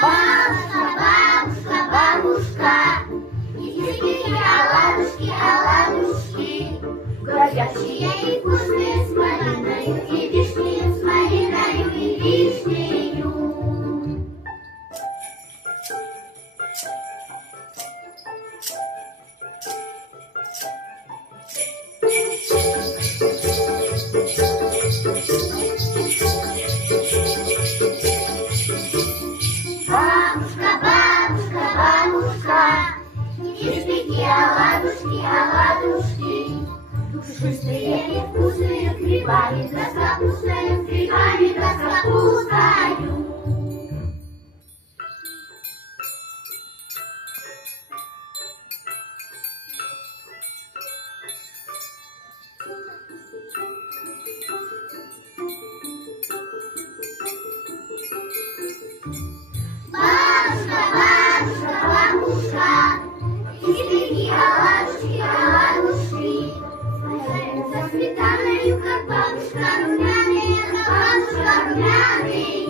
Бабушка, бабушка, бабушка, неси оладушки, горячие и вкусные с малиною и вишнею, с малиною и вишнею. Бабушка, бабушка, бабушка, испеки оладушки, оладушки, душистые и вкусные, с грибами, да с капустою, с грибами, да с капустою. Бабушка, бабушка, бабушка, испеки оладушки, оладушки, со сметаною, как бабушка, румяные, как бабушка, румяные.